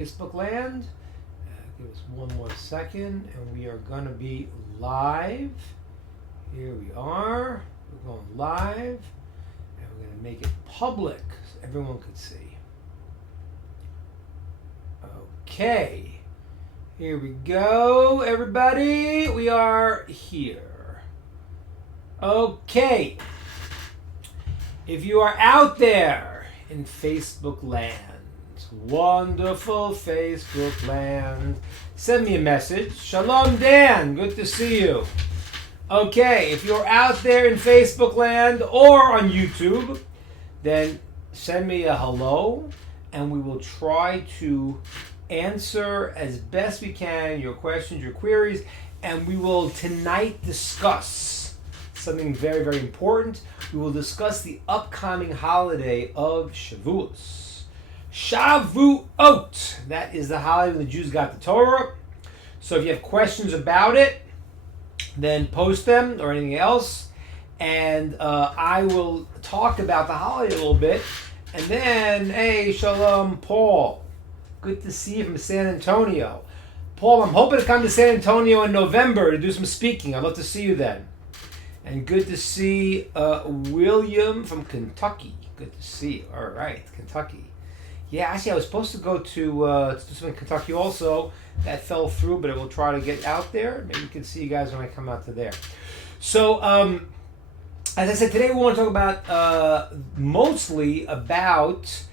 Facebook land. Give us one more second and we are going to be live. Here we are. We're going live and we're going to make it public so everyone could see. Okay. Here we go, everybody. We are here. Okay. If you are out there in Facebook land, wonderful Facebook land, send me a message. Shalom, Dan. Good to see you. Okay, if you're out there in Facebook land or on YouTube, then send me a hello, and we will try to answer as best we can your questions, your queries, and we will tonight discuss something very, very important. We will discuss the upcoming holiday of Shavuos. Shavuot. That is the holiday when the Jews got the Torah. So if you have questions about it, then post them or anything else. And I will talk about the holiday a little bit. And then, hey, Shalom, Paul. Good to see you from San Antonio. Paul, I'm hoping to come to San Antonio in November to do some speaking. I'd love to see you then. And good to see William from Kentucky. Good to see you. All right, Kentucky. Yeah, actually, I was supposed to go to do something in Kentucky also. That fell through, but I will try to get out there. Maybe we can see you guys when I come out to there. So, as I said, today we want to talk about mostly about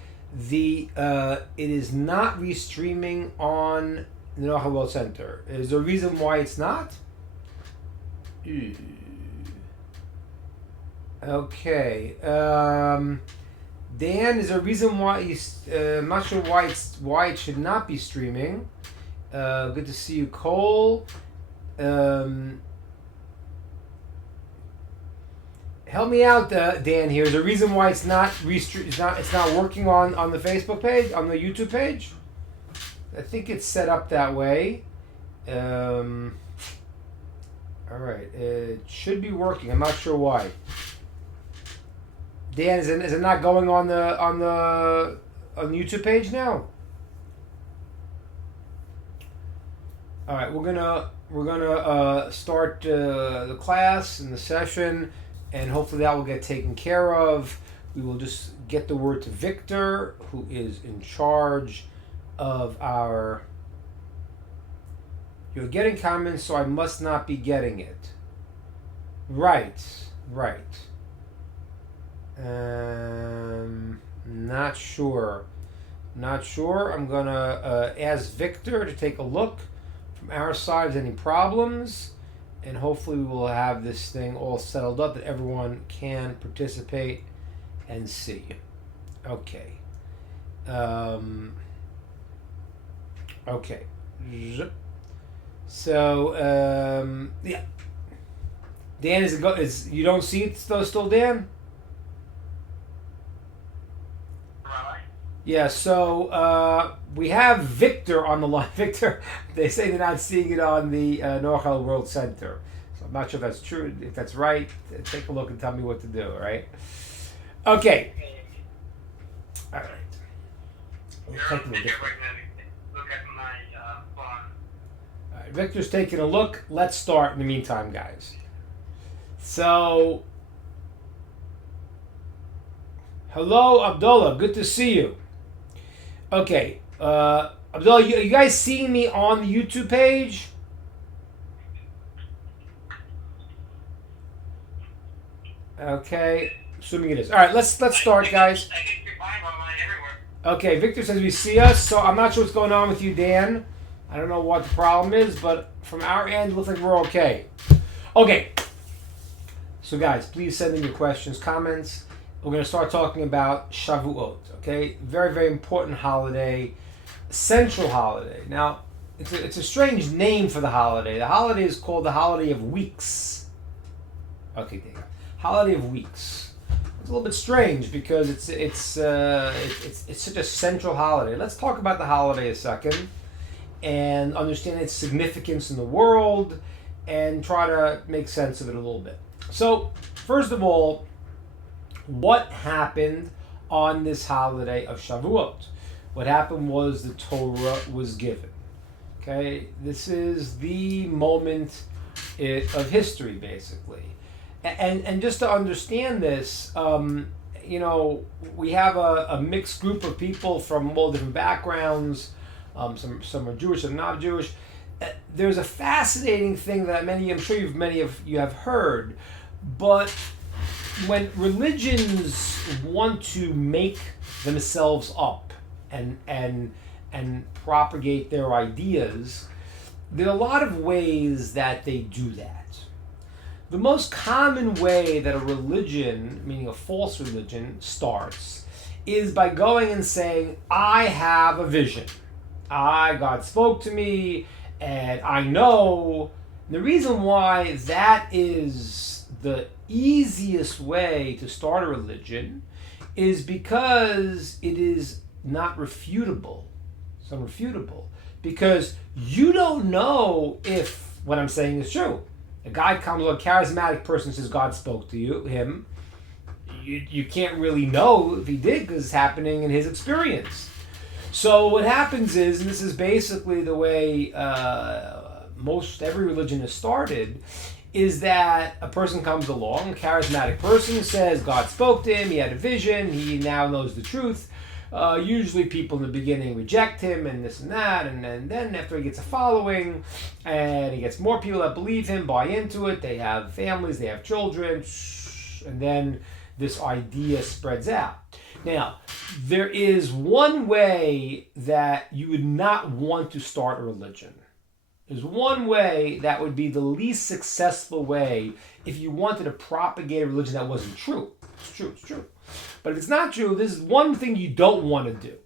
the it is not restreaming on the Noachal World Center. Is there a reason why it's not? Okay. Dan, is there a reason why I'm not sure why it should not be streaming. Good to see you, Cole. Help me out, Dan. Here is there a reason why it's not it's not working on the Facebook page, on the YouTube page. I think it's set up that way. All right, it should be working. I'm not sure why. Dan, is it not going on the YouTube page now? All right, we're gonna start the class and the session, and hopefully that will get taken care of. We will just get the word to Victor, who is in charge of our. You're getting comments, so I must not be getting it. Right. Not sure. I'm gonna ask Victor to take a look from our side if there's any problems, and hopefully we will have this thing all settled up that everyone can participate and see. Okay. Okay. So yeah. Dan, is you don't see it still, Dan? Yeah, so we have Victor on the line. Victor, they say they're not seeing it on the Noachal World Center. So I'm not sure if that's true. If that's right, take a look and tell me what to do, all right? Okay. All right. Look at my phone. All right, Victor's taking a look. Let's start in the meantime, guys. So, hello, Abdullah. Good to see you. Okay, Abdullah, you guys seeing me on the YouTube page? Okay, assuming it is. All right, let's start, guys. I think you're fine online everywhere. Okay, Victor says we see us, so I'm not sure what's going on with you, Dan. I don't know what the problem is, but from our end, it looks like we're okay. Okay, so guys, please send in your questions, comments. We're going to start talking about Shavuot, okay? Very, very important holiday, central holiday. Now, it's a strange name for the holiday. The holiday is called the Holiday of Weeks. Okay, there you go. Holiday of Weeks. It's a little bit strange because it's such a central holiday. Let's talk about the holiday a second and understand its significance in the world and try to make sense of it a little bit. So, first of all, what happened on this holiday of Shavuot? What happened was the Torah was given. Okay, this is the moment of history, basically. And just to understand this, we have a mixed group of people from all different backgrounds. Some are Jewish, some not Jewish. There's a fascinating thing that I'm sure many of you have heard, but when religions want to make themselves up and propagate their ideas, there are a lot of ways that they do that. The most common way that a religion, meaning a false religion, starts is by going and saying, I have a vision. God spoke to me, and I know. The reason why that is the easiest way to start a religion is because it is not refutable. It's unrefutable. Because you don't know if what I'm saying is true. A guy comes, a charismatic person says God spoke to him. You can't really know if he did because it's happening in his experience. So what happens is, and this is basically the way every religion has started, is that a person comes along, a charismatic person says God spoke to him, he had a vision, he now knows the truth. Usually people in the beginning reject him and this and that, and then after he gets a following and he gets more people that believe him, buy into it, they have families, they have children, and then this idea spreads out. Now, there is one way that you would not want to start a religion. There's one way that would be the least successful way if you wanted to propagate a religion that wasn't true. It's true. But if it's not true, this is one thing you don't want to do.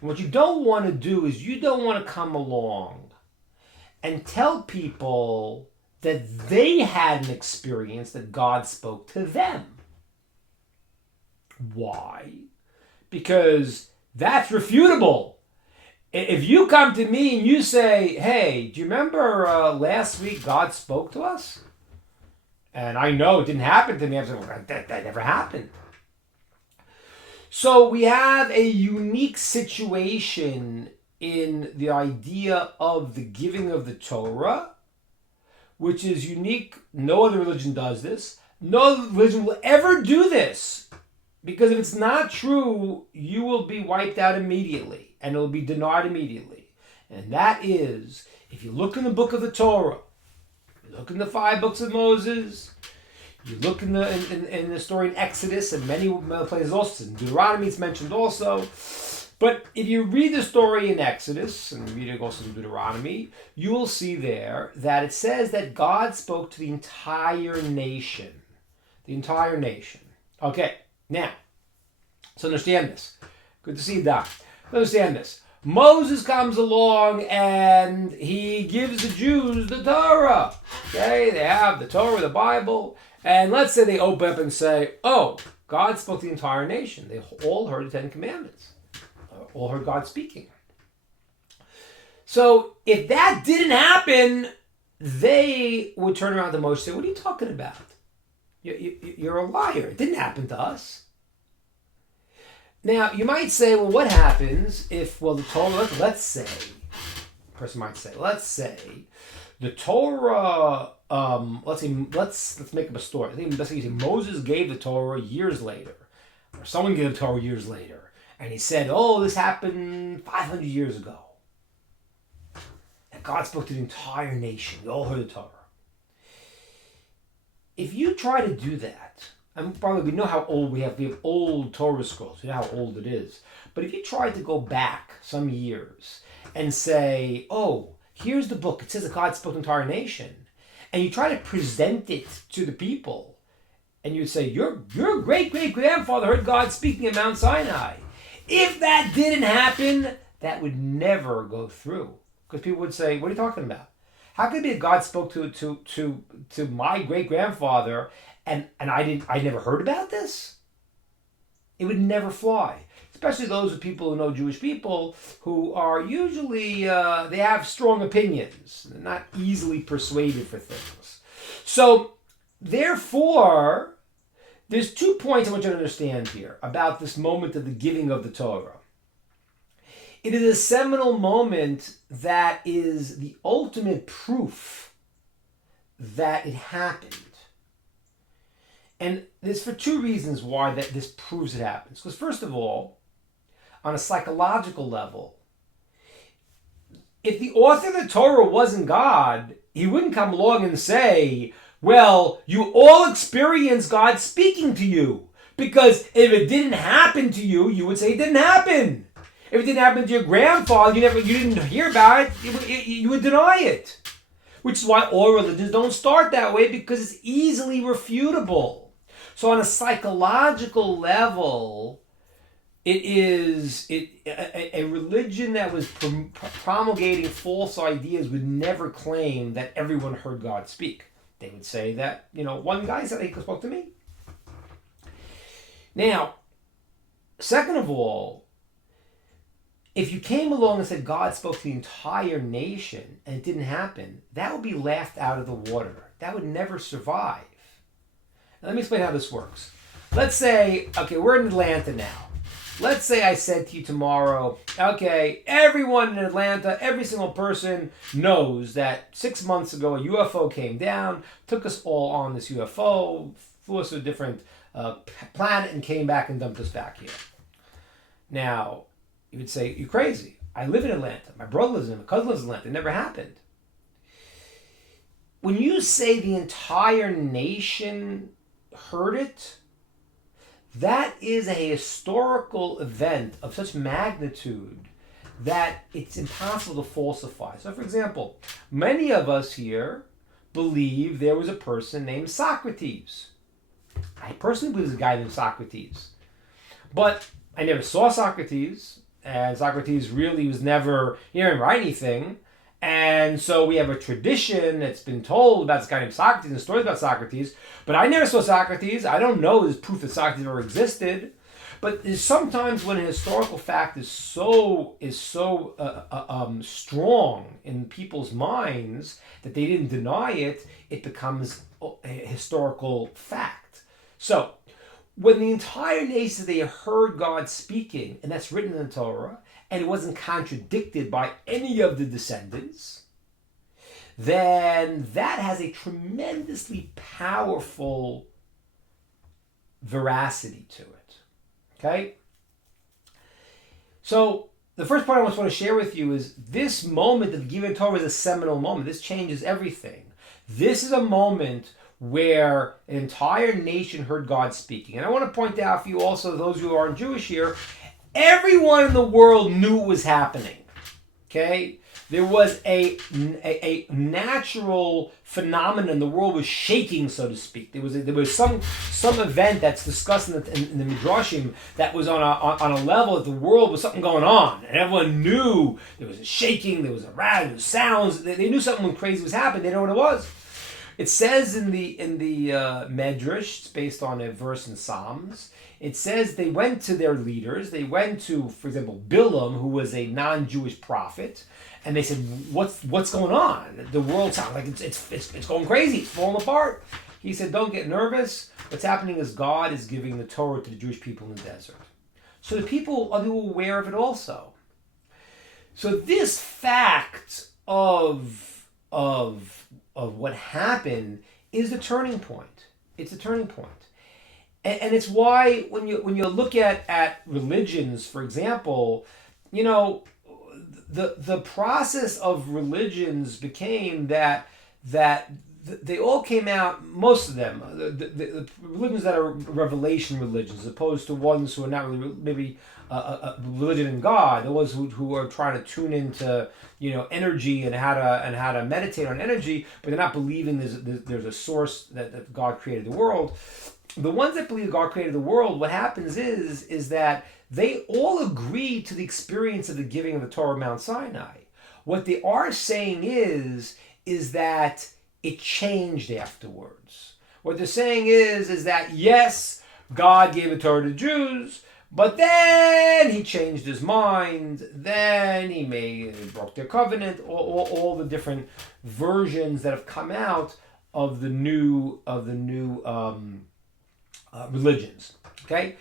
And what you don't want to do is you don't want to come along and tell people that they had an experience that God spoke to them. Why? Because that's refutable. If you come to me and you say, hey, do you remember last week God spoke to us? And I know it didn't happen to me. I'm saying, well, that never happened. So we have a unique situation in the idea of the giving of the Torah, which is unique. No other religion does this. No other religion will ever do this. Because if it's not true, you will be wiped out immediately. And it will be denied immediately. And that is, if you look in the book of the Torah, you look in the 5 books of Moses, you look in the story in Exodus and many places also, in Deuteronomy it's mentioned also. But if you read the story in Exodus, and read it also in Deuteronomy, you will see there that it says that God spoke to the entire nation. The entire nation. Okay, now, let's understand this. Good to see you, Doc. Understand this. Moses comes along and he gives the Jews the Torah. Okay, they have the Torah, the Bible. And let's say they open up and say, oh, God spoke to the entire nation. They all heard the 10 Commandments. All heard God speaking. So if that didn't happen, they would turn around to Moshe and say, what are you talking about? You're a liar. It didn't happen to us. Now, you might say, well, what happens if, the Torah, let's say, a person might say, the Torah, let's make up a story. I think let's say you say Moses gave the Torah years later, or someone gave the Torah years later, and he said, oh, this happened 500 years ago. And God spoke to the entire nation. We all heard the Torah. If you try to do that, and probably we know how old we have old Torah scrolls, we know how old it is. But if you try to go back some years and say, oh, here's the book, it says that God spoke to the entire nation, and you try to present it to the people, and you say, your great-great-grandfather heard God speaking at Mount Sinai. If that didn't happen, that would never go through. Because people would say, what are you talking about? How could it be that God spoke to my great-grandfather and I never heard about this? It would never fly. Especially those people who know Jewish people who are usually, they have strong opinions. They're not easily persuaded for things. So, therefore, there's 2 points I want you to understand here about this moment of the giving of the Torah. It is a seminal moment that is the ultimate proof that it happened. And there's for two reasons why that this proves it happens. Because first of all, on a psychological level, if the author of the Torah wasn't God, he wouldn't come along and say, well, you all experience God speaking to you. Because if it didn't happen to you, you would say it didn't happen. If it didn't happen to your grandfather, you didn't hear about it, you would deny it. Which is why all religions don't start that way, because it's easily refutable. So on a psychological level, a religion that was promulgating false ideas would never claim that everyone heard God speak. They would say that, one guy said he spoke to me. Now, second of all, if you came along and said God spoke to the entire nation and it didn't happen, that would be laughed out of the water. That would never survive. Now, let me explain how this works. Let's say, okay, we're in Atlanta now. Let's say I said to you tomorrow, okay, everyone in Atlanta, every single person knows that 6 months ago a UFO came down, took us all on this UFO, flew us to a different planet and came back and dumped us back here. Now, you would say, you're crazy. I live in Atlanta. My brother lives in Atlanta. My cousin lives in Atlanta. It never happened. When you say the entire nation heard it, that is a historical event of such magnitude that it's impossible to falsify. So, for example, many of us here believe there was a person named Socrates. I personally believe there's a guy named Socrates. But I never saw Socrates, and Socrates really was never, he didn't write anything. And so we have a tradition that's been told about this guy named Socrates and stories about Socrates. But I never saw Socrates. I don't know there's proof that Socrates ever existed. But sometimes when a historical fact is so strong in people's minds that they didn't deny it, it becomes a historical fact. So when the entire nation, they heard God speaking, and that's written in the Torah, and it wasn't contradicted by any of the descendants, then that has a tremendously powerful veracity to it. Okay? So the first part I just want to share with you is this moment of giving Torah is a seminal moment. This changes everything. This is a moment where an entire nation heard God speaking. And I want to point out for you also, those who aren't Jewish here, everyone in the world knew it was happening. Okay? There was a natural phenomenon. The world was shaking, so to speak. There was some event that's discussed in the Midrashim that was on a level that the world was something going on, and everyone knew there was a shaking, there was a rattle, there was sounds. They knew something crazy was happening. They didn't know what it was. It says in the Medrash, it's based on a verse in Psalms. It says they went to their leaders. They went to, for example, Bilam, who was a non-Jewish prophet, and they said, "What's going on? The world sounds like it's going crazy. It's falling apart." He said, "Don't get nervous. What's happening is God is giving the Torah to the Jewish people in the desert." So the people are aware of it also. So this fact of what happened is the turning point. It's a turning point. And it's why when you look at religions, for example, the process of religions became that they all came out, most of them, the religions that are revelation religions, as opposed to ones who are not really maybe a religion in God, the ones who are trying to tune into energy and how to meditate on energy, but they're not believing there's a source that God created the world. The ones that believe God created the world, what happens is that they all agree to the experience of the giving of the Torah of Mount Sinai. What they are saying is that it changed afterwards. What they're saying is that yes, God gave the Torah to Jews, but then he changed his mind. Then he broke their covenant. All the different versions that have come out of the new religions. Okay,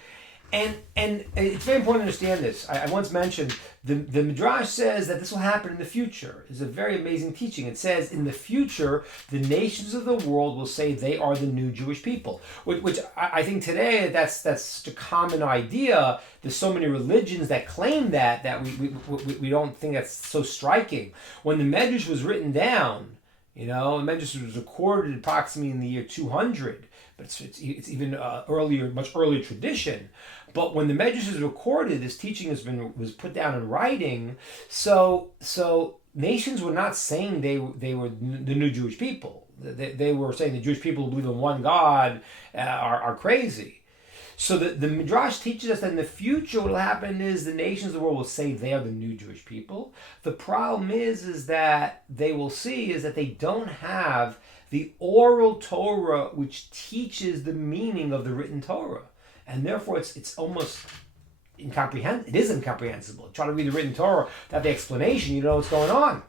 And it's very important to understand this. I once mentioned the Midrash says that this will happen in the future. It's a very amazing teaching. It says in the future, the nations of the world will say they are the new Jewish people, which I think today that's such a common idea. There's so many religions that claim that we don't think that's so striking. When the Medrash was written down, the Medrash was recorded approximately in the year 200, but it's even much earlier tradition. But when the Medrash is recorded, this teaching was put down in writing. So nations were not saying they were the new Jewish people. They were saying the Jewish people who believe in one God are crazy. So the Midrash teaches us that in the future what will happen is the nations of the world will say they are the new Jewish people. The problem is that they will see is that they don't have the oral Torah which teaches the meaning of the written Torah. And therefore, it's almost incomprehensible. It is incomprehensible. Try to read the written Torah without the explanation. You know what's going on.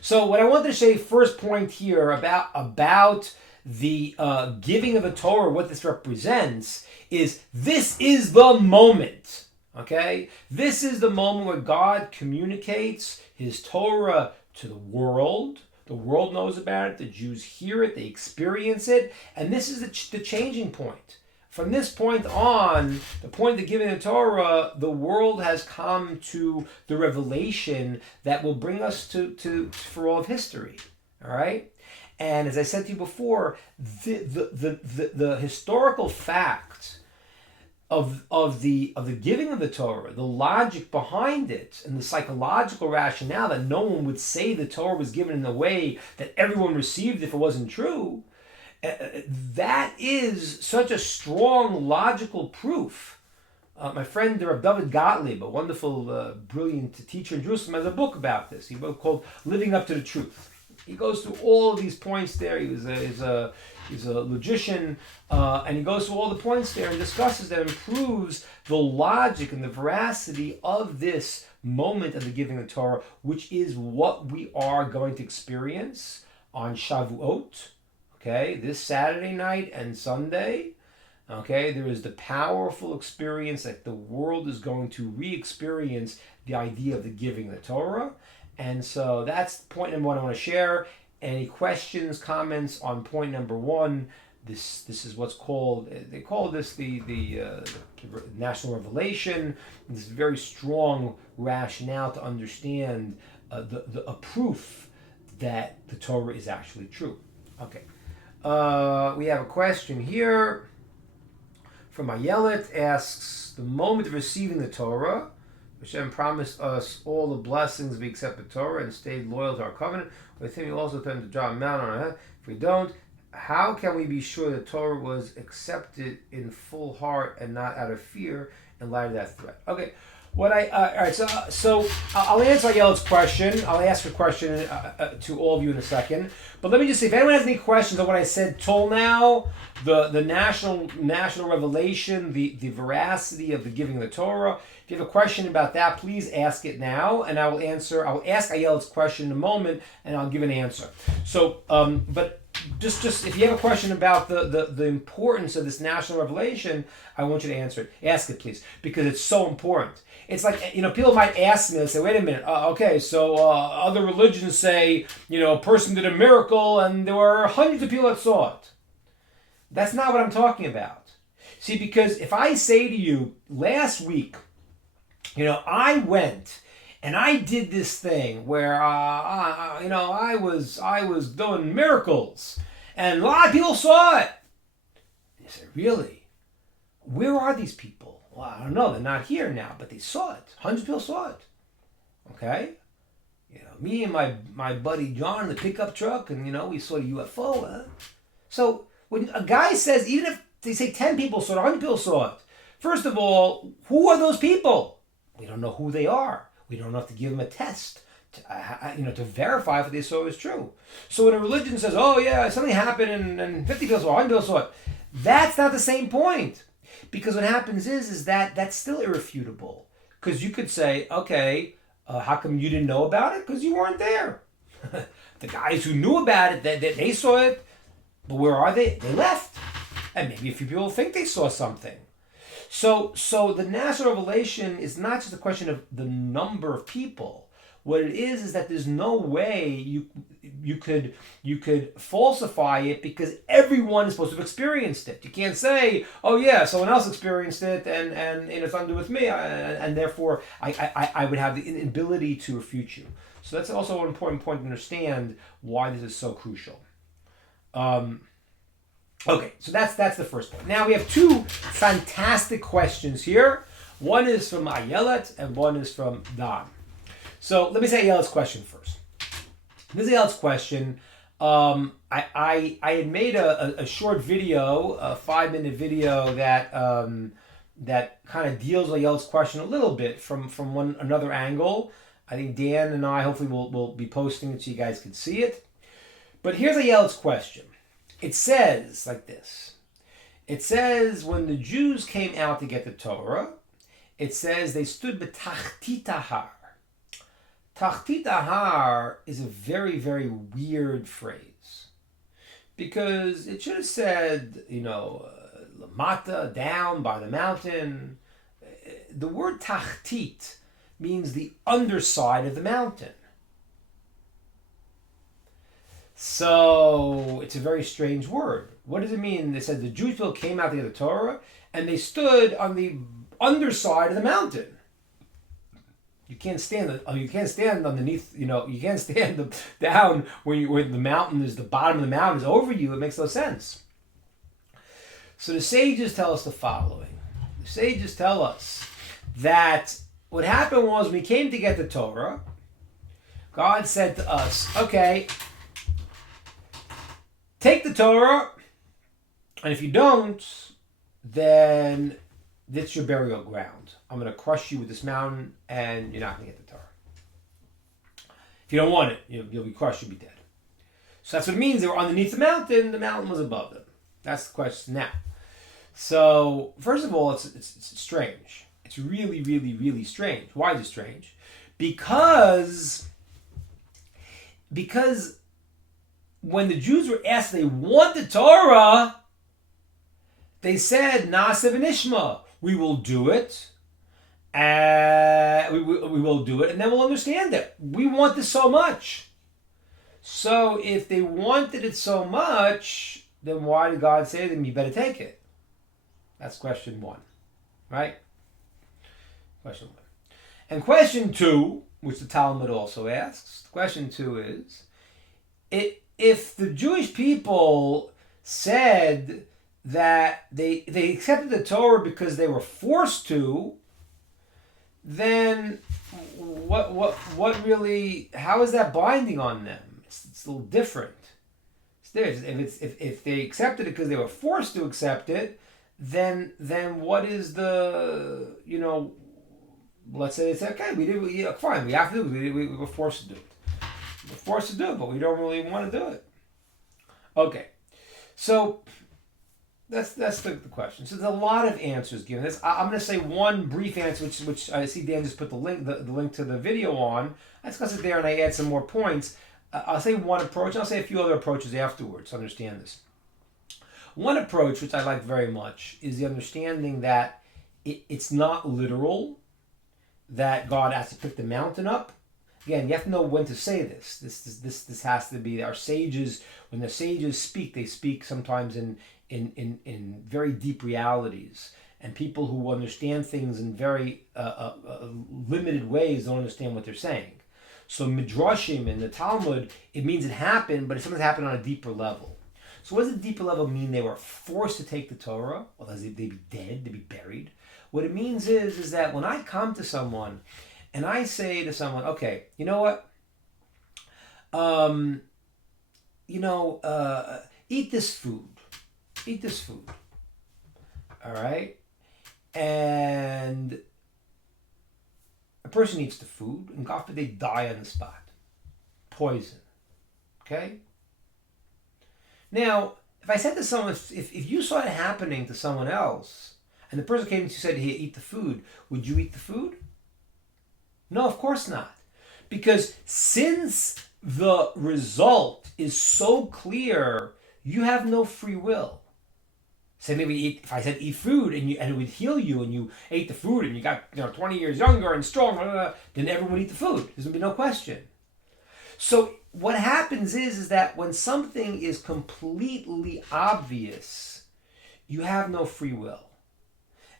So, what I want to say, first point here about the giving of the Torah, what this represents, is this is the moment. Okay, this is the moment where God communicates His Torah to the world. The world knows about it. The Jews hear it. They experience it, and this is the changing point. From this point on, the point of giving the Torah, the world has come to the revelation that will bring us to for all of history. All right, and as I said to you before, the historical fact of the giving of the Torah, the logic behind it, and the psychological rationale that no one would say the Torah was given in the way that everyone received if it wasn't true. That is such a strong logical proof. My friend Rav David Gottlieb, a wonderful, brilliant teacher in Jerusalem, has a book about this. He wrote called "Living Up to the Truth." He goes through all of these points there. He's a logician, and he goes through all the points there and discusses that and proves the logic and the veracity of this moment of the giving of the Torah, which is what we are going to experience on Shavuot. Okay, this Saturday night and Sunday, okay, there is the powerful experience that the world is going to re-experience the idea of the giving of the Torah. And so that's point number one I want to share. Any questions, comments on point number one? This is what's called, they call this the national revelation. This very strong rationale to understand a proof that the Torah is actually true. Okay. We have a question here from Ayelet. Asks, the moment of receiving the Torah, Hashem promised us all the blessings if we accept the Torah and stayed loyal to our covenant. With Him, He also turned to draw a mountain on our head. If we don't, how can we be sure the Torah was accepted in full heart and not out of fear in light of that threat? Okay. All right, so I'll answer Ayelet's question. I'll ask a question to all of you in a second. But let me just say, if anyone has any questions on what I said till now, the national revelation, the veracity of the giving of the Torah, if you have a question about that, please ask it now, and I will answer. I will ask Ayelet's question in a moment, and I'll give an answer. So, but just if you have a question about the importance of this national revelation, I want you to answer it. Ask it, please, because it's so important. It's like, people might ask me, they say, wait a minute, okay, so other religions say, a person did a miracle and there were hundreds of people that saw it. That's not what I'm talking about. See, because if I say to you, last week, I went and I did this thing where, I was doing miracles and a lot of people saw it. And you say, really? Where are these people? Well, I don't know. They're not here now, but they saw it. Hundreds of people saw it. Okay? Me and my buddy John in the pickup truck, and, we saw a UFO. Huh? So when a guy says, even if they say 10 people saw it, 100 people saw it, first of all, who are those people? We don't know who they are. We don't have to give them a test to verify if what they saw is true. So when a religion says, oh yeah, something happened and 50 people saw it, 100 people saw it, that's not the same point. Because what happens is that that's still irrefutable. Because you could say, okay, how come you didn't know about it? Because you weren't there. The guys who knew about it, they saw it, but where are they? They left. And maybe a few people think they saw something. So the national revelation is not just a question of the number of people. What it is that there's no way you could falsify it because everyone is supposed to have experienced it. You can't say, oh yeah, someone else experienced it and it's nothing to do with me, and therefore I would have the ability to refute you. So that's also an important point to understand why this is so crucial. Okay, so that's the first point. Now we have two fantastic questions here. One is from Ayelet and one is from Don. So let me say Ayelet's question first. This is Ayelet's question. I had made a short video, a 5-minute video that kind of deals with Ayelet's question a little bit from another angle. I think Dan and I hopefully will be posting it so you guys can see it. But here's Ayelet's question. It says like this. It says when the Jews came out to get the Torah, it says they stood b'tachtit har. Tachtit har is a very, very weird phrase. Because it should have said, lamata, down by the mountain. The word tachtit means the underside of the mountain. So it's a very strange word. What does it mean? They said the Jewish people came out to get the Torah and they stood on the underside of the mountain. You can't stand underneath. You can't stand down where the mountain is. The bottom of the mountain is over you. It makes no sense. So the sages tell us the following. The sages tell us that what happened was when we came to get the Torah, God said to us, okay, take the Torah, and if you don't, then that's your burial ground. I'm going to crush you with this mountain, and you're not going to get the Torah. If you don't want it, you'll be crushed, you'll be dead. So that's what it means. They were underneath the mountain was above them. That's the question now. So, first of all, it's strange. It's really, really, really strange. Why is it strange? Because when the Jews were asked they want the Torah, they said, Na'aseh v'nishma, we will do it. We will do it, and then we'll understand it. We want this so much. So if they wanted it so much, then why did God say to them, you better take it? That's question one, right? Question one. And question two, which the Talmud also asks, question two is, if the Jewish people said that they accepted the Torah because they were forced to, then what really, how is that binding on them? It's a little different. If they accepted it because they were forced to accept it, then what is the, let's say they say, okay, fine, we have to do it. We were forced to do it. We're forced to do it, but we don't really want to do it. Okay, so that's the question. So there's a lot of answers given. I'm going to say one brief answer, which I see Dan just put the link to the video on. I discuss it there, and I add some more points. I'll say one approach, and I'll say a few other approaches afterwards to understand this. One approach, which I like very much, is the understanding that it's not literal, that God has to pick the mountain up. Again, you have to know when to say this. This has to be our sages. When the sages speak, they speak sometimes in very deep realities, and people who understand things in very limited ways don't understand what they're saying. So midrashim in the Talmud, it means it happened, but it sometimes happened on a deeper level. So what does a deeper level mean? They were forced to take the Torah, or they'd be dead, they'd be buried. What it means is that when I come to someone and I say to someone, okay, you know what? Eat this food. Eat this food. All right? And a person eats the food, and God forbid they die on the spot. Poison. Okay? Now, if I said to someone, if you saw it happening to someone else, and the person came and said, hey, eat the food, would you eat the food? No, of course not. Because since the result is so clear, you have no free will. Say maybe if I said eat food and it would heal you and you ate the food and you got 20 years younger and strong, then everyone would eat the food. There's gonna be no question. So what happens is that when something is completely obvious, you have no free will.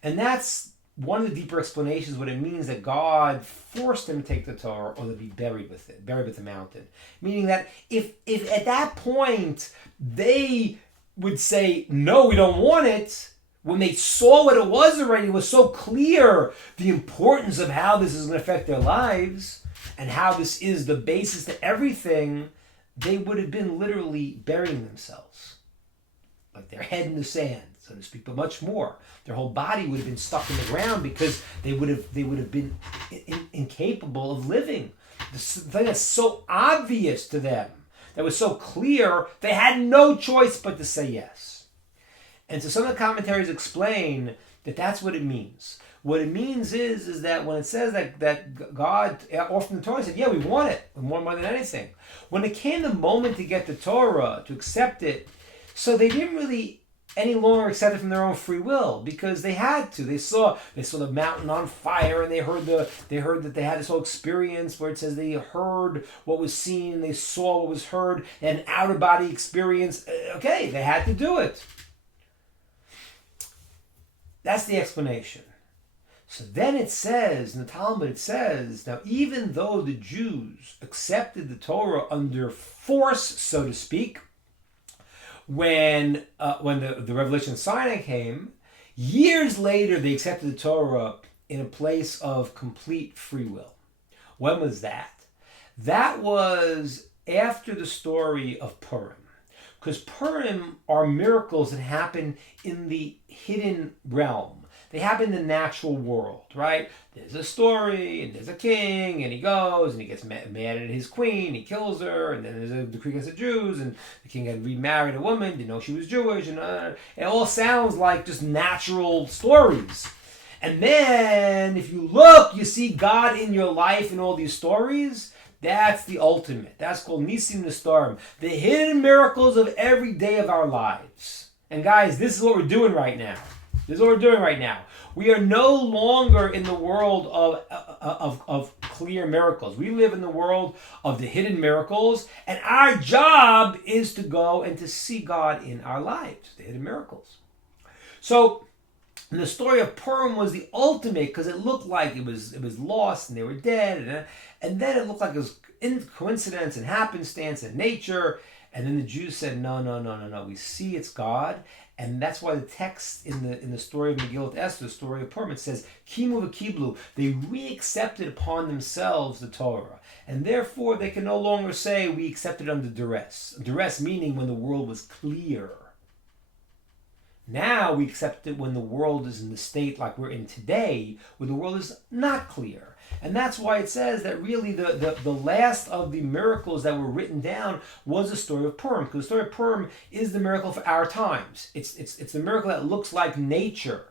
And that's one of the deeper explanations what it means that God forced them to take the Torah or to be buried with the mountain. Meaning that if at that point they would say, no, we don't want it, when they saw what it was already, it was so clear the importance of how this is going to affect their lives and how this is the basis to everything, they would have been literally burying themselves. Like their head in the sand, so to speak, but much more. Their whole body would have been stuck in the ground because they would have been incapable of living. The thing that's so obvious to them, that was so clear, they had no choice but to say yes. And so some of the commentaries explain that that's what it means. What it means is that when it says that God, often the Torah said, yeah, we want it. We want more than anything. When it came the moment to get the Torah, to accept it, so they didn't really any longer accept it from their own free will because they had to. They saw the mountain on fire and they heard that they had this whole experience where it says they heard what was seen, they saw what was heard, an outer body experience. Okay, they had to do it. That's the explanation. So then it says, in the Talmud it says, now even though the Jews accepted the Torah under force, so to speak, when the revelation of Sinai came, years later they accepted the Torah in a place of complete free will. When was that? That was after the story of Purim. Because Purim are miracles that happen in the hidden realm. They happen in the natural world, right? There's a story, and there's a king, and he goes, and he gets mad at his queen, he kills her, and then there's a decree against the Jews, and the king had remarried a woman, didn't know she was Jewish, and it all sounds like just natural stories. And then, if you look, you see God in your life in all these stories. That's the ultimate. That's called Nisim Nestorim, the hidden miracles of every day of our lives. And guys, this is what we're doing right now. This is what we're doing right now. We are no longer in the world of clear miracles. We live in the world of the hidden miracles, and our job is to go and to see God in our lives, the hidden miracles. So the story of Purim was the ultimate because it looked like it was lost and they were dead, and then it looked like it was in coincidence and happenstance and nature. And then the Jews said, no. We see it's God. And that's why the text in the story of Megillat Esther, the story of Purim, it says, Kimu v'kiblu, they re-accepted upon themselves the Torah. And therefore, they can no longer say, we accepted under duress. Duress meaning when the world was clear. Now we accept it when the world is in the state like we're in today, where the world is not clear. And that's why it says that really the last of the miracles that were written down was the story of Purim. Because the story of Purim is the miracle for our times. It's the miracle that looks like nature.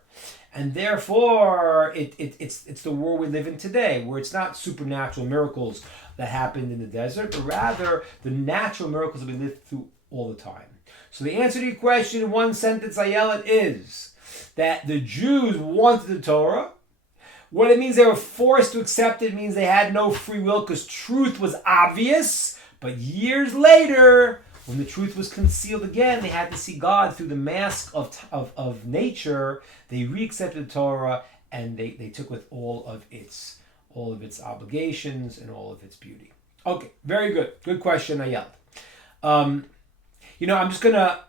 And therefore, it's the world we live in today, where it's not supernatural miracles that happened in the desert, but rather the natural miracles that we live through all the time. So the answer to your question in one sentence, Ayelet, is that the Jews wanted the Torah. What it means they were forced to accept it means they had no free will because truth was obvious. But years later, when the truth was concealed again, they had to see God through the mask of nature. They re-accepted the Torah and they took with all of its obligations and all of its beauty. Okay, very good. Good question, Ayel. I'm just gonna.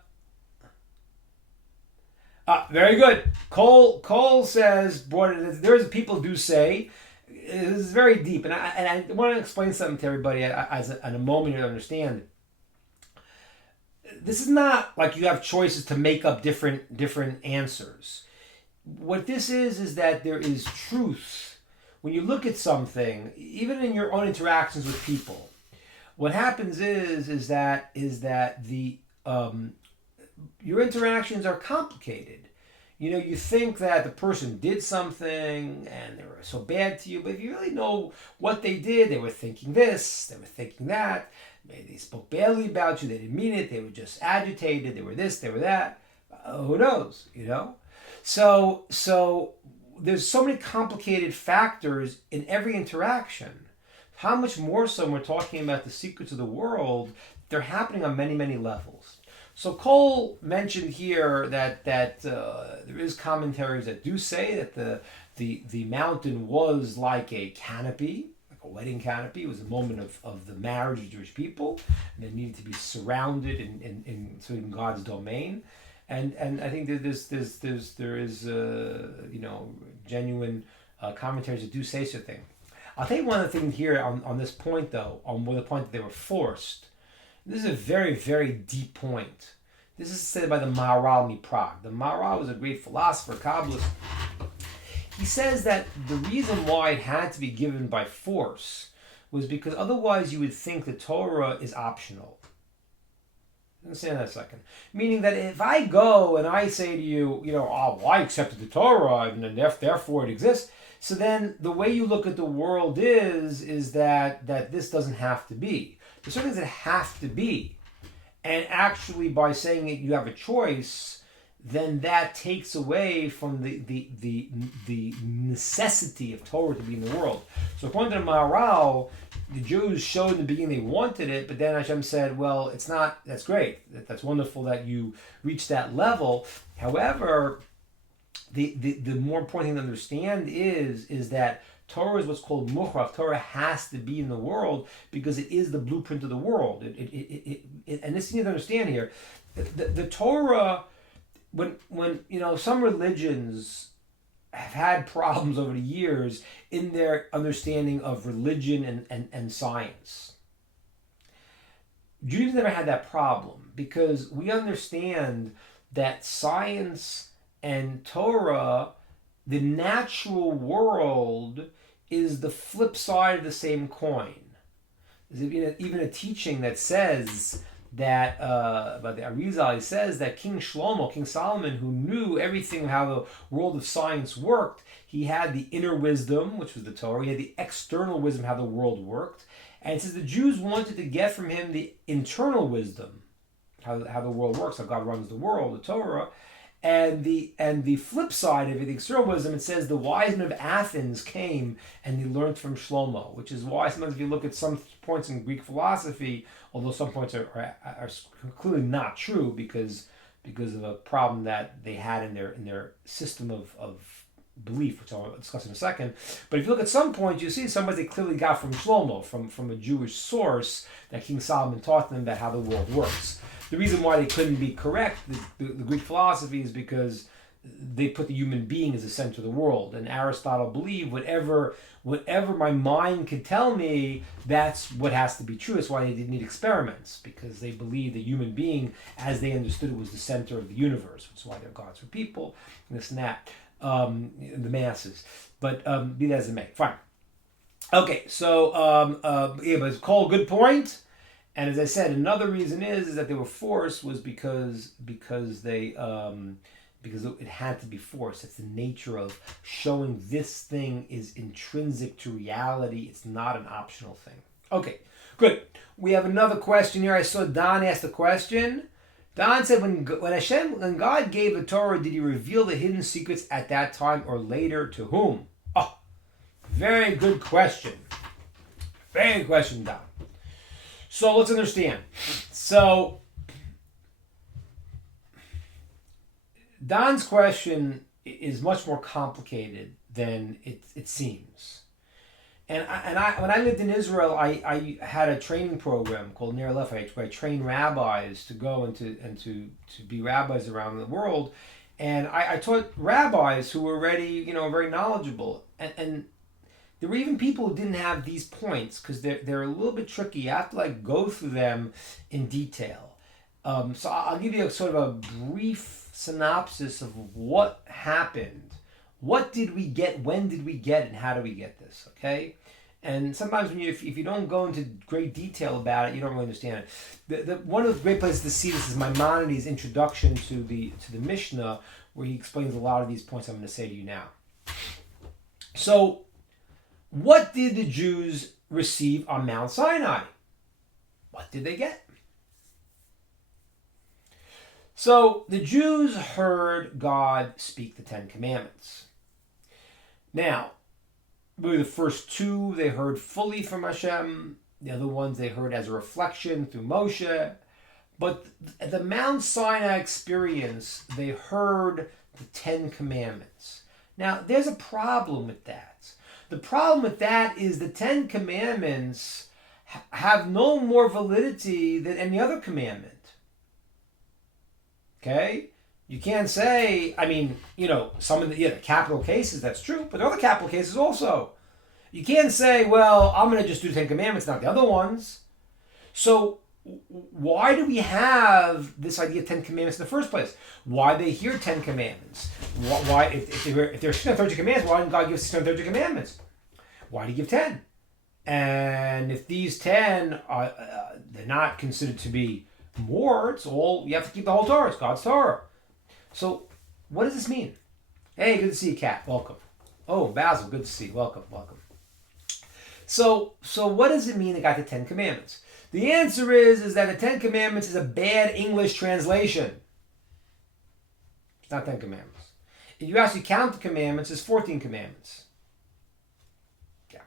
Very good. Cole says, there's people do say, this is very deep, and I want to explain something to everybody in a moment to understand. This is not like you have choices to make up different answers. What this is that there is truth. When you look at something, even in your own interactions with people, what happens is that your interactions are complicated. You think that the person did something and they were so bad to you, but if you really know what they did, they were thinking this, they were thinking that, maybe they spoke badly about you, they didn't mean it, they were just agitated, they were this, they were that. Who knows? So there's so many complicated factors in every interaction. How much more so when we're talking about the secrets of the world? They're happening on many, many levels. So Cole mentioned here that there is commentaries that do say that the mountain was like a canopy, like a wedding canopy. It was a moment of the marriage of Jewish people, and they needed to be surrounded in God's domain. And I think that there is genuine commentaries that do say such a thing. I'll tell you one of the things here on this point though, on the point that they were forced. This is a very, very deep point. This is said by the Maharal Prague. The Maharal was a great philosopher, Kabbalist. He says that the reason why it had to be given by force was because otherwise you would think the Torah is optional. Understand that a second. Meaning that if I go and I say to you, I accepted the Torah and therefore it exists. So then the way you look at the world is that this doesn't have to be. There's certain things that have to be. And actually by saying it, you have a choice, then that takes away from the necessity of Torah to be in the world. So according to the Maharal, the Jews showed in the beginning they wanted it, but then Hashem said, well, it's not, that's great. That's wonderful that you reached that level. However, the more important thing to understand is that Torah is what's called mukhrach. Torah has to be in the world because it is the blueprint of the world. And this you need to understand here. The Torah, when some religions have had problems over the years in their understanding of religion and science. Jews never had that problem because we understand that science and Torah, the natural world, is the flip side of the same coin. There's even a teaching that says that about the Arizal, says that King Solomon, who knew everything how the world of science worked, he had the inner wisdom, which was the Torah, he had the external wisdom, how the world worked, and it says the Jews wanted to get from him the internal wisdom, how the world works, how God runs the world, the Torah, and the flip side of it, the external wisdom, it says the wise men of Athens came and they learned from Shlomo, which is why sometimes if you look at some points in Greek philosophy, although some points are clearly not true because of a problem that they had in their system of belief, which I'll discuss in a second. But if you look at some points, you see some they clearly got from Shlomo, from a Jewish source that King Solomon taught them about how the world works. The reason why they couldn't be correct, the Greek philosophy, is because they put the human being as the center of the world. And Aristotle believed whatever my mind could tell me, that's what has to be true. That's why they didn't need experiments, because they believed the human being, as they understood it, was the center of the universe. Which is why they're gods for people, and this and that, the masses. But be that as it may. Fine. Okay, so but it's called good point. And as I said, another reason is that they were forced was because it had to be forced. It's the nature of showing this thing is intrinsic to reality. It's not an optional thing. Okay, good. We have another question here. I saw Don ask the question. Don said, when God gave the Torah, did he reveal the hidden secrets at that time or later? To whom? Oh, very good question. Very good question, Don. So let's understand. So Don's question is much more complicated than it seems. And when I lived in Israel, I had a training program called Ner Lef, where I trained rabbis to go and to be rabbis around the world. And I taught rabbis who were already, very knowledgeable. And there were even people who didn't have these points because they're a little bit tricky. You have to go through them in detail. So I'll give you a sort of a brief synopsis of what happened. What did we get? When did we get? And how do we get this? Okay. And sometimes if you don't go into great detail about it, you don't really understand it. One of the great places to see this is Maimonides' introduction to the Mishnah, where he explains a lot of these points I'm going to say to you now. So, what did the Jews receive on Mount Sinai? What did they get? So the Jews heard God speak the Ten Commandments. Now, really the first two they heard fully from Hashem. The other ones they heard as a reflection through Moshe. But at the Mount Sinai experience, they heard the Ten Commandments. Now, there's a problem with that. The problem with that is the Ten Commandments have no more validity than any other commandment. Okay? You can't say, some of the capital cases, that's true, but there are other capital cases also. You can't say, well, I'm going to just do the Ten Commandments, not the other ones. So, why do we have this idea of 10 commandments in the first place? Why they hear 10 commandments? Why, if there are 630 commandments, why didn't God give 630 commandments? Why did he give 10? And if these 10 are they're not considered to be more, it's all, you have to keep the whole Torah. It's God's Torah. So, what does this mean? Hey, good to see you, Kat. Welcome. Oh, Basil, good to see you. Welcome. So what does it mean they got the 10 commandments? The answer is that the Ten Commandments is a bad English translation. It's not 10 commandments. If you actually count the commandments, it's 14 commandments. Yeah.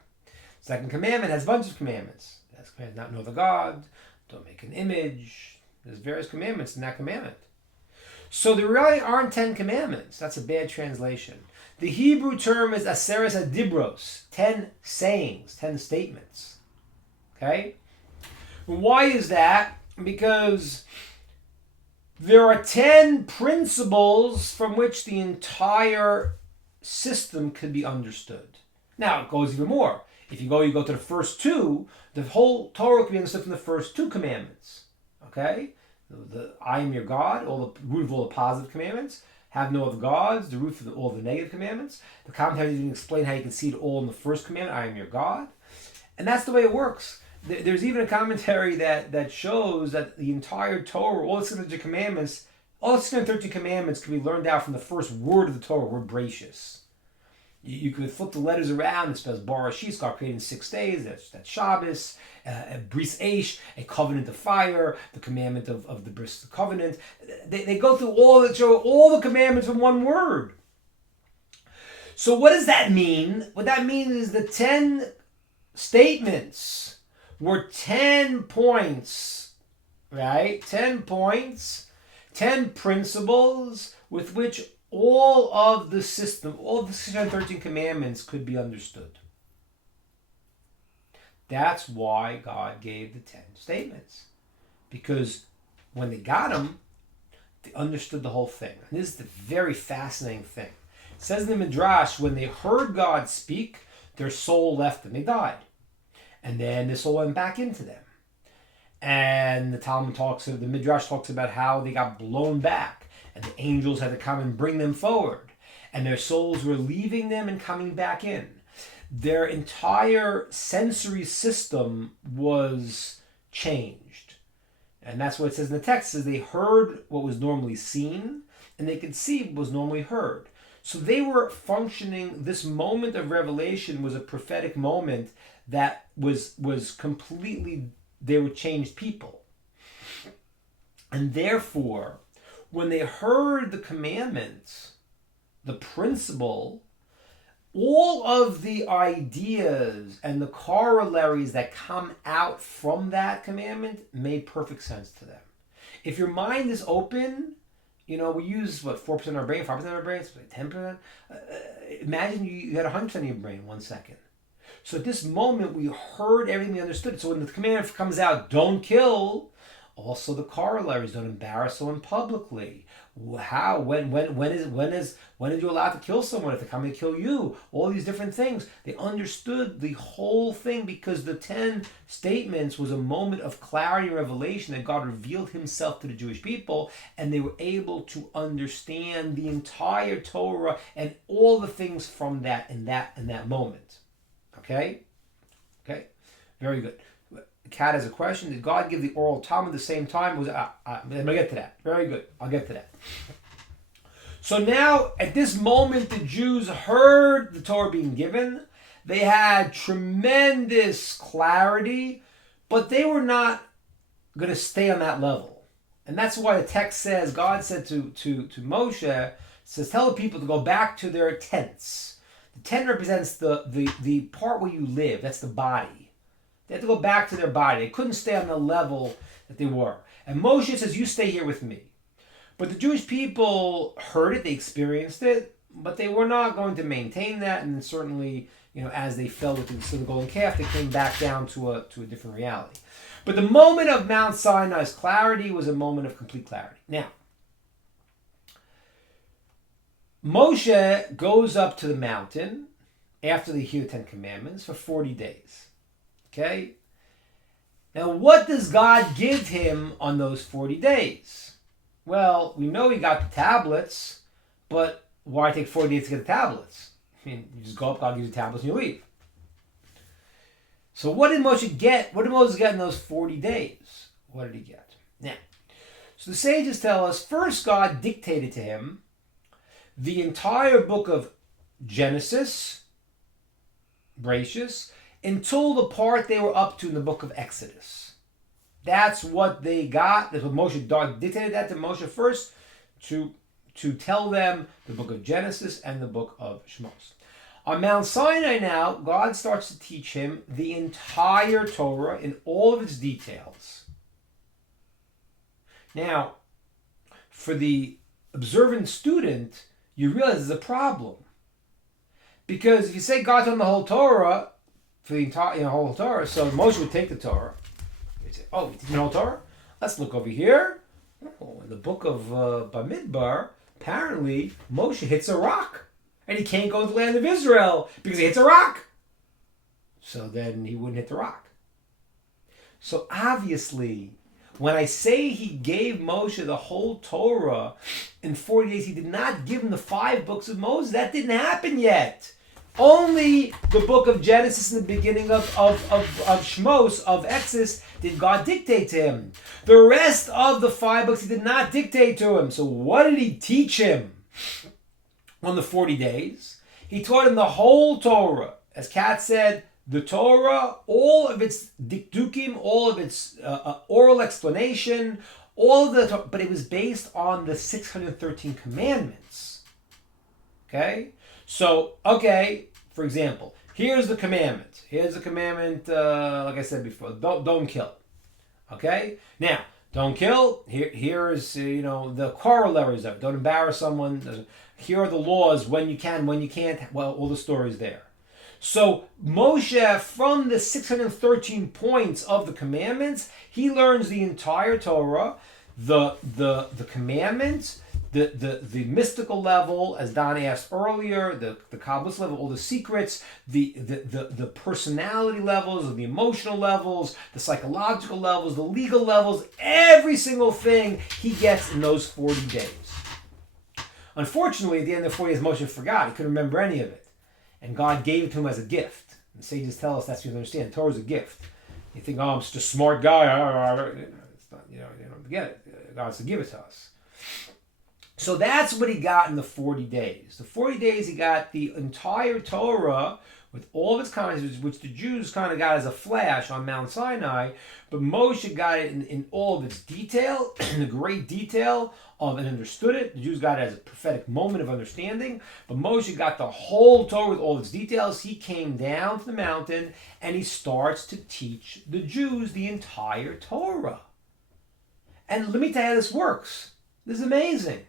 Second commandment has a bunch of commandments. It has commandments not know the God, don't make an image. There's various commandments in that commandment. So there really aren't 10 commandments. That's a bad translation. The Hebrew term is Aseres Adibros, 10 sayings, 10 statements. Okay? Why is that? Because there are 10 principles from which the entire system could be understood. Now, it goes even more. If you go to the first two, the whole Torah can be understood from the first two commandments. Okay? The I am your God, all the root of all the positive commandments. Have no other gods, the root of all the negative commandments. The commentaries even explain how you can see it all in the first commandment, I am your God. And that's the way it works. There's even a commentary that shows that the entire Torah, all the 613 commandments can be learned out from the first word of the Torah, word Bereshis. You could flip the letters around. It spells Barashis, God created in 6 days. That's Shabbos, Bris Eish, a covenant of fire, the commandment of the Bris covenant. They go through all the commandments in one word. So what does that mean? What that means is the 10 statements were 10 points, right? 10 points, 10 principles with which all of the system, all of the 613 commandments could be understood. That's why God gave the 10 statements. Because when they got them, they understood the whole thing. And this is the very fascinating thing. It says in the Midrash, when they heard God speak, their soul left them. They died. And then the soul went back into them. And the Midrash talks about how they got blown back. And the angels had to come and bring them forward. And their souls were leaving them and coming back in. Their entire sensory system was changed. And that's what it says in the text, is they heard what was normally seen, and they could see what was normally heard. So they were functioning, this moment of revelation was a prophetic moment that was completely, they were changed people. And therefore, when they heard the commandments, the principle, all of the ideas and the corollaries that come out from that commandment made perfect sense to them. If your mind is open, we use, 4% of our brain, 5% of our brain, it's like 10%. Imagine you had 100% of your brain in 1 second. So at this moment, we heard everything, we understood. So when the command comes out, don't kill, also the corollaries, don't embarrass someone publicly. How? When did you allow to kill someone if they're coming to kill you? All these different things. They understood the whole thing because the 10 statements was a moment of clarity and revelation that God revealed himself to the Jewish people, and they were able to understand the entire Torah and all the things from that in that moment. Okay? Very good. Kat has a question. Did God give the oral Talmud at the same time? I'm going to get to that. Very good. I'll get to that. So now, at this moment, the Jews heard the Torah being given. They had tremendous clarity, but they were not going to stay on that level. And that's why the text says, God said to Moshe, says, tell the people to go back to their tents. The tent represents the part where you live. That's the body. They had to go back to their body. They couldn't stay on the level that they were. And Moshe says, you stay here with me. But the Jewish people heard it, they experienced it, but they were not going to maintain that. And then certainly, as they fell within the golden calf, they came back down to a different reality. But the moment of Mount Sinai's clarity was a moment of complete clarity. Now, Moshe goes up to the mountain after they hear the Ten Commandments for 40 days. Okay? Now, what does God give him on those 40 days? Well, we know he got the tablets, but why take 40 days to get the tablets? I mean, you just go up, God gives you the tablets, and you leave. So what did Moshe get? What did Moses get in those 40 days? What did he get? Now, so the sages tell us, first God dictated to him the entire book of Genesis, Bereshit, until the part they were up to in the book of Exodus. That's what they got. That's what Moshe dictated that to Moshe first, to tell them the book of Genesis and the book of Shmos. On Mount Sinai now, God starts to teach him the entire Torah in all of its details. Now, for the observant student, you realize there's a problem. Because if you say God told him the whole Torah, for the entire whole Torah, so Moshe would take the Torah. He'd say, oh, you teach the whole Torah? Let's look over here. Oh, in the book of Bamidbar, apparently Moshe hits a rock. And he can't go into the land of Israel because he hits a rock. So then he wouldn't hit the rock. So obviously, when I say he gave Moshe the whole Torah in 40 days, he did not give him the 5 books of Moses. That didn't happen yet. Only the book of Genesis and the beginning of Shmos, of Exodus, did God dictate to him. The rest of the 5 books he did not dictate to him. So what did he teach him on the 40 days? He taught him the whole Torah. As Kat said, the Torah, all of its dikdukim, all of its oral explanation, all of the, but it was based on the 613 commandments. Okay? So, for example, here's the commandment. Here's the commandment, like I said before, don't kill. Okay? Now, don't kill. Here is, the corollaries of it. Don't embarrass someone. Here are the laws, when you can, when you can't. Well, all the stories there. So Moshe, from the 613 points of the commandments, he learns the entire Torah, the commandments, the mystical level, as Don asked earlier, the Kabbalist level, all the secrets, the personality levels, the emotional levels, the psychological levels, the legal levels, every single thing he gets in those 40 days. Unfortunately, at the end of the 40 days, Moshe forgot. He couldn't remember any of it. And God gave it to him as a gift. And sages tell us that's what you understand. Torah is a gift. You think, oh, I'm just a smart guy. It's not, you don't get it. God's to give it to us. So that's what he got in the 40 days. The 40 days he got the entire Torah with all of its concepts, which the Jews kind of got as a flash on Mount Sinai, but Moshe got it in all of its detail, in the great detail of, and understood it. The Jews got it as a prophetic moment of understanding, but Moshe got the whole Torah with all of its details. He came down to the mountain and he starts to teach the Jews the entire Torah. And let me tell you how this works. This is amazing.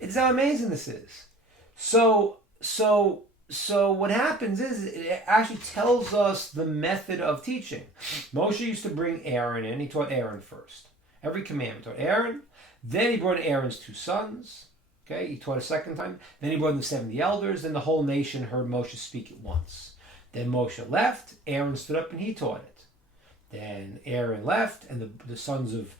It's how amazing this is. So what happens is it actually tells us the method of teaching. Moshe used to bring Aaron in. He taught Aaron first. Every commandment taught Aaron. Then he brought Aaron's 2 sons. Okay, he taught a second time. Then he brought in the 70 elders. Then the whole nation heard Moshe speak at once. Then Moshe left. Aaron stood up and he taught it. Then Aaron left, and the sons of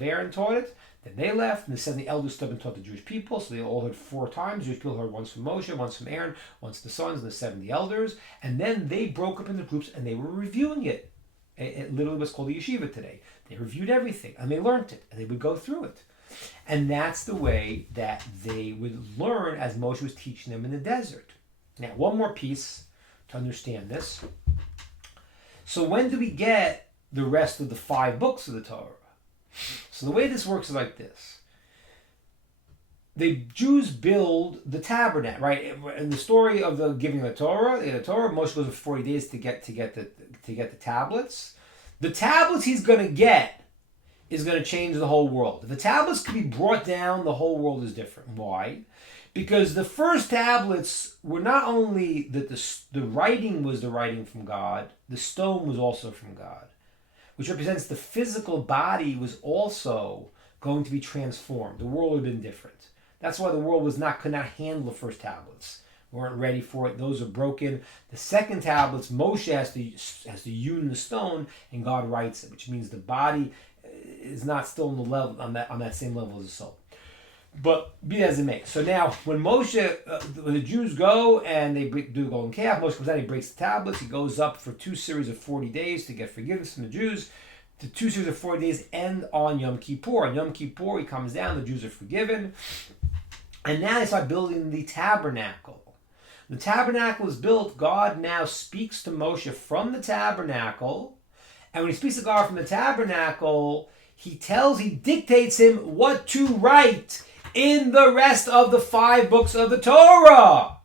Aaron taught it. Then they left, and the 70 elders stood up and taught the Jewish people. So they all heard 4 times. The Jewish people heard once from Moshe, once from Aaron, once the sons, and the 70 elders. And then they broke up into groups, and they were reviewing it. It literally was called a yeshiva today. They reviewed everything, and they learned it, and they would go through it. And that's the way that they would learn as Moshe was teaching them in the desert. Now, one more piece to understand this. So when do we get the rest of the 5 books of the Torah? So the way this works is like this. The Jews build the tabernacle, right? In the story of the giving of the Torah, Moshe goes for 40 days to get the tablets. The tablets he's going to get is going to change the whole world. If the tablets can be brought down, the whole world is different. Why? Because the first tablets were not only that the writing was the writing from God, the stone was also from God, which represents the physical body was also going to be transformed. The world would have been different. That's why the world could not handle the first tablets. Weren't ready for it. Those are broken. The second tablets, Moshe has to hewn the stone, and God writes it, which means the body is not still on the level on that same level as the soul. But be that as it may. So now, when when the Jews go and they do the golden calf, Moshe comes out, he breaks the tablets, he goes up for 2 series of 40 days to get forgiveness from the Jews. The 2 series of 40 days end on Yom Kippur. On Yom Kippur, he comes down, the Jews are forgiven. And now they start building the tabernacle. The tabernacle is built. God now speaks to Moshe from the tabernacle. And when he speaks to God from the tabernacle, he dictates him what to write in the rest of the 5 books of the Torah.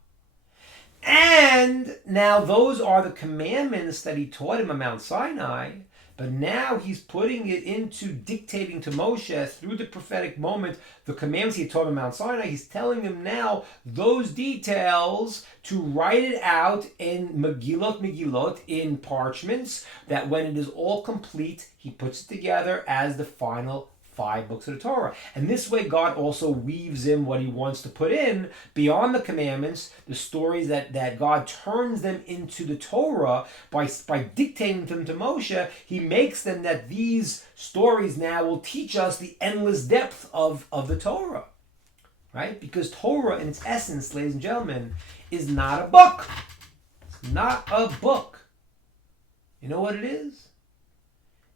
And now those are the commandments that he taught him on Mount Sinai. But now he's putting it into dictating to Moshe through the prophetic moment, the commandments he taught him on Mount Sinai. He's telling him now those details to write it out in Megillot, in parchments, that when it is all complete, he puts it together as the final 5 books of the Torah. And this way God also weaves in what he wants to put in beyond the commandments, the stories that God turns them into the Torah by dictating them to Moshe. He makes them that these stories now will teach us the endless depth of the Torah. Right? Because Torah in its essence, ladies and gentlemen, is not a book. It's not a book. You know what it is?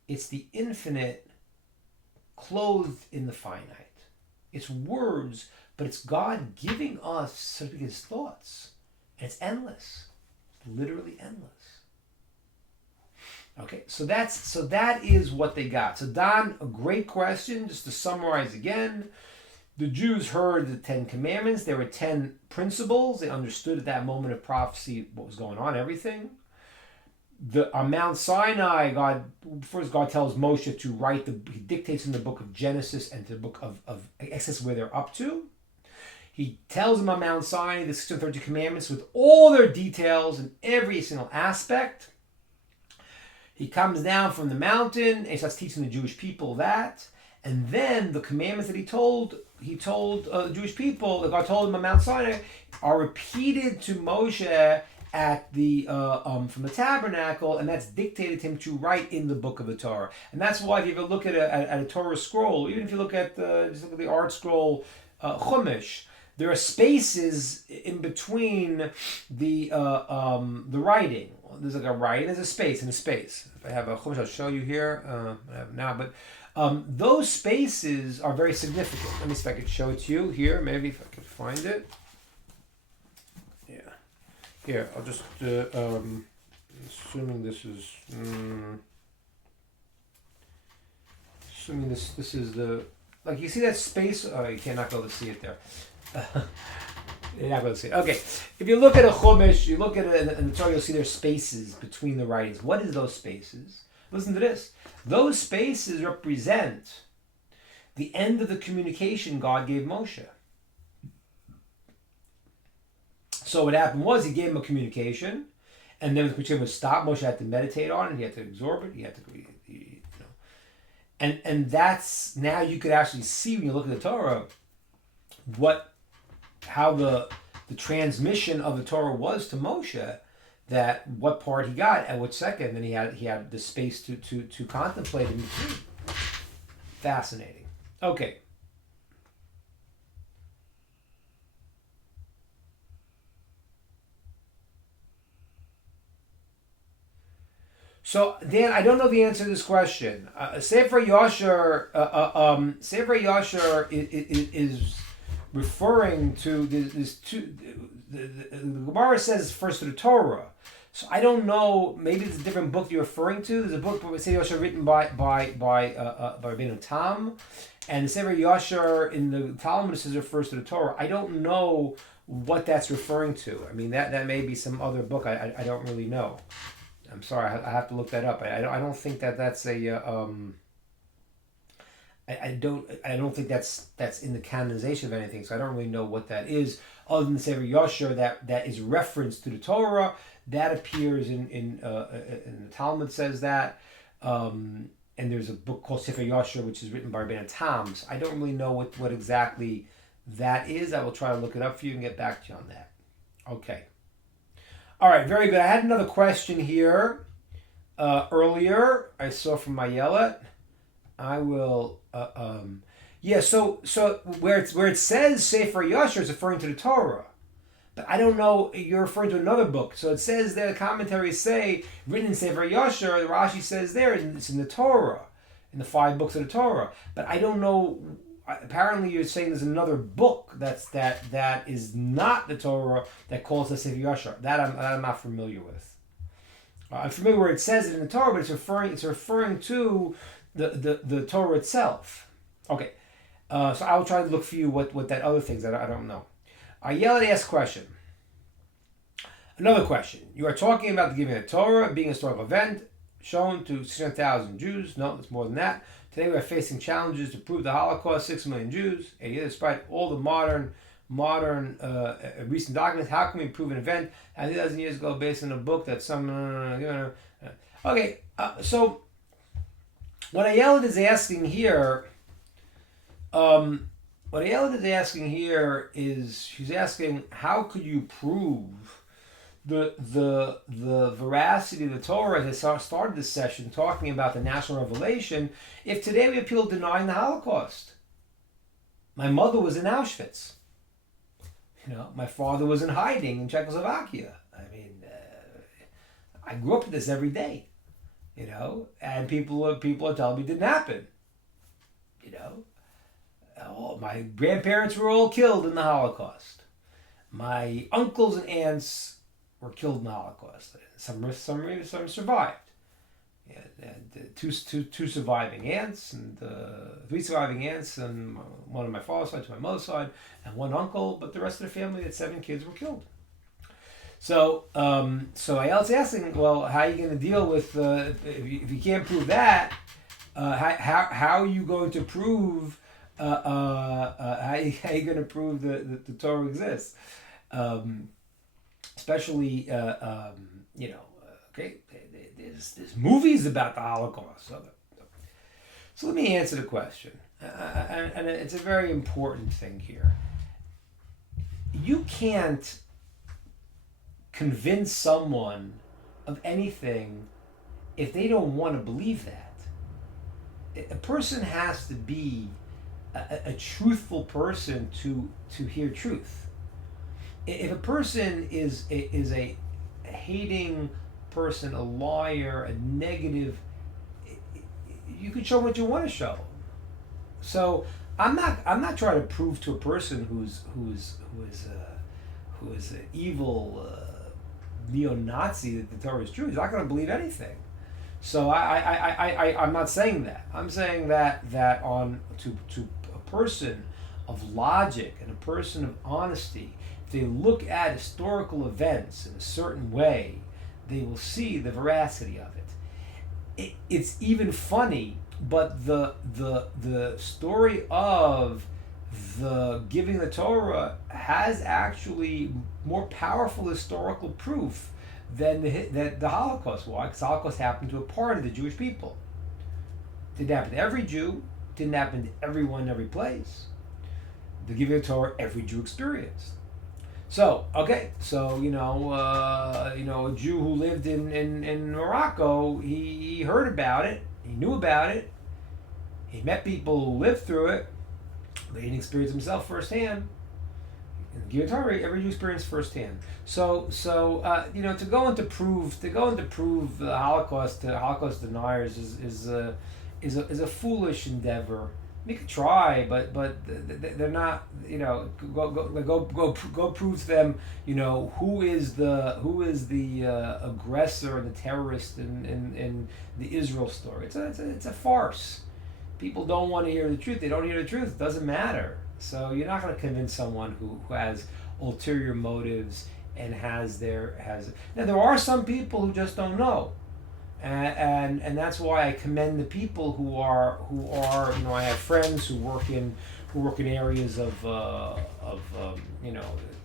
It's the infinite clothed in the finite. It's words, but it's God giving us, so to speak, his thoughts. And it's endless. Literally endless. Okay, so that is what they got. So Don, a great question. Just to summarize again, the Jews heard the 10 commandments. There were 10 principles. They understood at that moment of prophecy what was going on, everything. On Mount Sinai, God tells Moshe to write he dictates in the book of Genesis and to the book of Exodus where they're up to. He tells him on Mount Sinai the 630 commandments with all their details in every single aspect. He comes down from the mountain and he starts teaching the Jewish people that. And then the commandments that he told the Jewish people, that God told him on Mount Sinai, are repeated to Moshe at the from the tabernacle, and that's dictated him to write in the book of the Torah. And that's why if you ever look at a Torah scroll, even if you look at the art scroll Chumash, there are spaces in between the writing. There's like a writing, there's a space and a space. If I have a Chumash, I'll show you here. I have now, but those spaces are very significant. Let me see if I could show it to you here. Maybe if I could find it. Here, I'll just, assuming this is, assuming this is the, like you see that space, oh, you cannot go to see it there. You're not going to see it. Okay, if you look at a Chumash, you look at it in the Torah, you'll see there's spaces between the writings. What is those spaces? Listen to this. Those spaces represent the end of the communication God gave Moshe. So what happened was he gave him a communication, and then the communication was stopped. Moshe had to meditate on it. He had to absorb it. He had to, and that's now you could actually see when you look at the Torah how the transmission of the Torah was to Moshe, that what part he got at what second, and he had the space to contemplate in between. Fascinating. Okay. So, Dan, I don't know the answer to this question. Sefer Yashar is referring to this. The Gemara says first to the Torah. So I don't know. Maybe it's a different book you're referring to. There's a book by Sefer Yashar written by Rabbeinu Tam, and the Sefer Yashar in the Talmud says refers to the Torah. I don't know what that's referring to. I mean that may be some other book. I don't really know. I'm sorry. I have to look that up. I don't think that's a. I don't think that's in the canonization of anything. So I don't really know what that is. Other than the Sefer Yashar that is reference to the Torah. That appears in the Talmud says that, and there's a book called Sefer Yashar which is written by Rabbeinu Tam. So I don't really know what exactly that is. I will try to look it up for you and get back to you on that. Okay. All right, very good. I had another question here earlier. I saw from Mayelet. I will. So where it says Sefer Yashar is referring to the Torah. But I don't know, you're referring to another book. So it says there, the commentaries say, written in Sefer Yashar, the Rashi says there, it's in the Torah, in the 5 books of the Torah. But I don't know, apparently you're saying there's another book that is not the Torah that calls us Sefer Yashar. That I'm not familiar with. I'm familiar where it says it in the Torah, but it's referring to the Torah itself. Okay, so I'll try to look for you what that other things that I don't know. Ayelet asks question. Another question. You are talking about the giving of Torah being a historical event shown to 600,000 Jews. No, it's more than that. Today we are facing challenges to prove the Holocaust, 6 million Jews. And yet, despite all the modern recent documents, how can we prove an event 2,000 years ago based on a book that some... Okay, so what Ayelet is asking here... What Ayelet is asking here is, she's asking, how could you prove the veracity of the Torah that started this session talking about the national revelation if today we have people denying the Holocaust? My mother was in Auschwitz. My father was in hiding in Czechoslovakia. I mean, I grew up with this every day, and people are telling me it didn't happen, my grandparents were all killed in the Holocaust. My uncles and aunts were killed in the Holocaust. Some survived. Two surviving aunts and 3 surviving aunts, and one on my father's side, to my mother's side, and 1 uncle. But the rest of the family, that 7 kids, were killed. So Ayelet's asking, well, how are you going to deal with if you can't prove that? How are you going to prove? How are you going to prove that the Torah exists? Especially, okay, there's movies about the Holocaust. So let me answer the question. And it's a very important thing here. You can't convince someone of anything if they don't want to believe that. A person has to be a truthful person to hear truth. If a person is a hating person, a liar, a negative, you can show what you want to show. So I'm not trying to prove to a person who's an evil neo-Nazi that the Torah is true. He's not going to believe anything. So I'm not saying that. I'm saying that on to a person of logic and a person of honesty, if they look at historical events in a certain way, they will see the veracity of it. It's even funny, but the story of the giving the Torah has actually more powerful historical proof than the Holocaust. Why? Because the Holocaust happened to a part of the Jewish people. It didn't happen to every Jew. It didn't happen to everyone in every place. The giving of the Torah, every Jew experienced. So, okay, so a Jew who lived in Morocco, he heard about it, he knew about it, he met people who lived through it, but he didn't experience himself firsthand. And the giving of Torah, every Jew experienced firsthand. So to go and to prove the Holocaust to Holocaust deniers is a foolish endeavor. We could try, but they're not. Go prove to them. Who is the aggressor and the terrorist in the Israel story. It's a farce. People don't want to hear the truth. They don't hear the truth. It doesn't matter. So you're not going to convince someone who has ulterior motives and has. Now there are some people who just don't know. And that's why I commend the people who are I have friends who work in areas of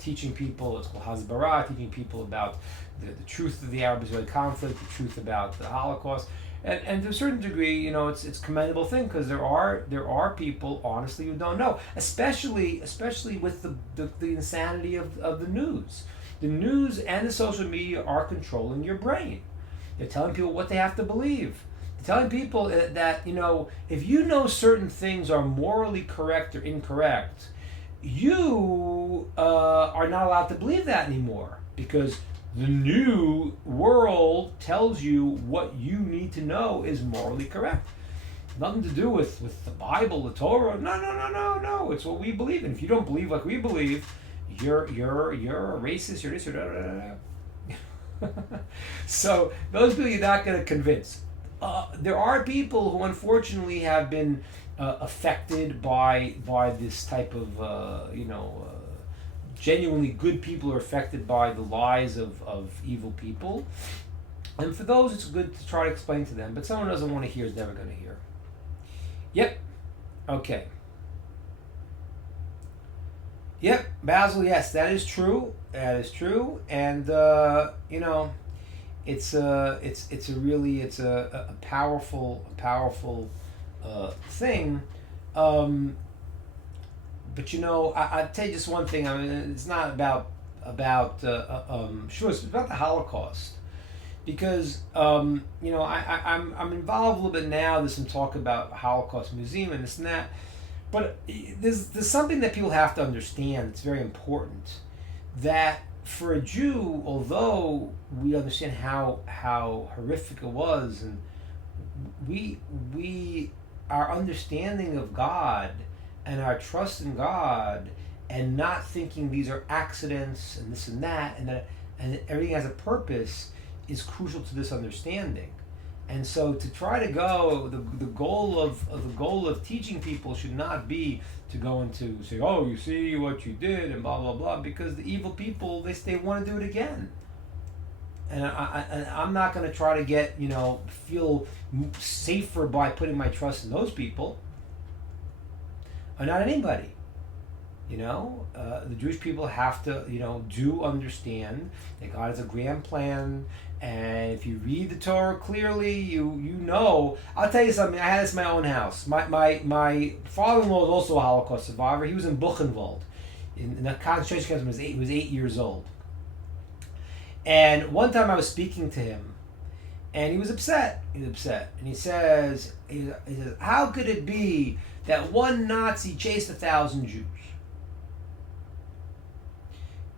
teaching people. It's called Hasbara, teaching people about the truth of the Arab-Israeli conflict, the truth about the Holocaust, and to a certain degree, it's a commendable thing, because there are people honestly who don't know, especially with the insanity of the news. The news and the social media are controlling your brain. They're telling people what they have to believe. They're telling people that, if you know certain things are morally correct or incorrect, you are not allowed to believe that anymore, because the new world tells you what you need to know is morally correct. Nothing to do with the Bible, the Torah. No. It's what we believe. And if you don't believe like we believe, you're a racist, you're this, or So those people you're not going to convince. There are people who unfortunately have been affected by this type of genuinely good people are affected by the lies of evil people, and for those it's good to try to explain to them. But someone who doesn't want to hear is never going to hear. Yep. Okay. Yep, Basil. Yes, that is true. That is true, and it's a powerful thing. But I'll tell you just one thing. I mean, it's not about sure, it's about the Holocaust, because I'm involved a little bit now. There's some talk about Holocaust Museum and this and that. But there's something that people have to understand. It's very important that for a Jew, although we understand how horrific it was, and we our understanding of God and our trust in God, and not thinking these are accidents and this and that, and everything has a purpose, is crucial to this understanding. And so to try to go, the goal of teaching people should not be to go into say, oh, you see what you did and blah blah blah, because the evil people they want to do it again. And I'm not going to try to feel safer by putting my trust in those people, or not anybody. The Jewish people have to do understand that God has a grand plan. And if you read the Torah clearly, you know. I'll tell you something. I had this in my own house. My father-in-law is also a Holocaust survivor. He was in Buchenwald, in the concentration camp when he was 8 years old. And one time I was speaking to him, and he was upset. And he says, how could it be that one Nazi chased 1,000 Jews?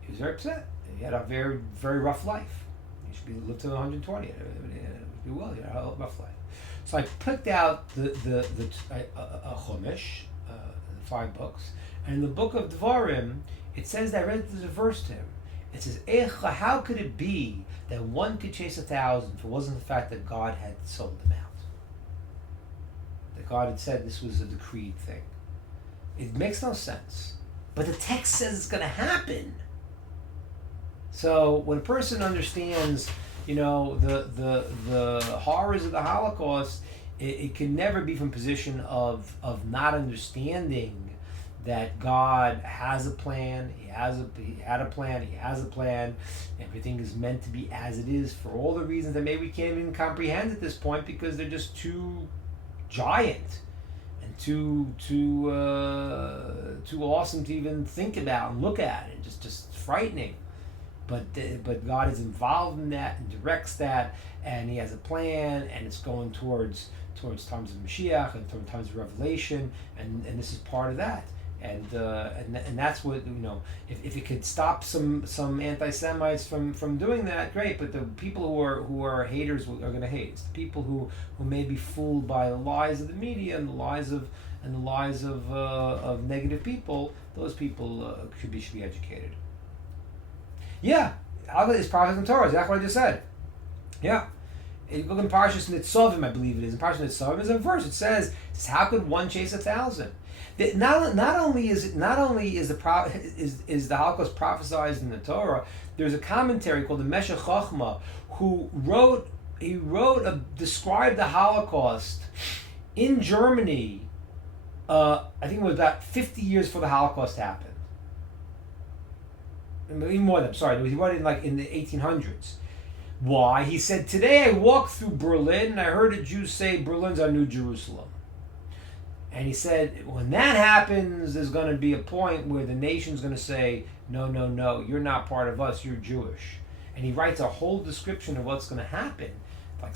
He was very upset. He had a very, very rough life. He lived to 120. Do well. He had a rough life. So I picked out the Chumash, the 5 books, and in the book of Devarim, it says that I read the verse to him. It says, how could it be that one could chase 1,000 if it wasn't the fact that God had sold them out? That God had said this was a decreed thing. It makes no sense. But the text says it's going to happen. So when a person understands, the horrors of the Holocaust, it can never be from a position of not understanding that God has a plan. He had a plan. He has a plan. Everything is meant to be as it is for all the reasons that maybe we can't even comprehend at this point, because they're just too giant and too awesome to even think about and look at. And just frightening. But God is involved in that and directs that, and He has a plan, and it's going towards times of Mashiach and times of Revelation, and this is part of that. And that's what, if it could stop some anti-Semites from doing that, great. But the people who are haters are going to hate. It's the people who may be fooled by the lies of the media and the lies of negative people. Those people should be educated. Yeah, Halacha is Parshas Torah. Exactly what I just said. Yeah. If you look in Parshas Nitzavim, I believe it is. In Parshas Nitzavim is a verse. It says, "How could one chase 1,000?" Not only is the Holocaust prophesied in the Torah, there's a commentary called the Meshech Chochmah who described the Holocaust in Germany. I think it was about 50 years before the Holocaust happened. Even more than, he wrote it in the 1800s. Why? He said, "Today I walked through Berlin and I heard a Jew say Berlin's our new Jerusalem." And he said, when that happens, there's going to be a point where the nation's going to say, no, you're not part of us, you're Jewish. And he writes a whole description of what's going to happen, like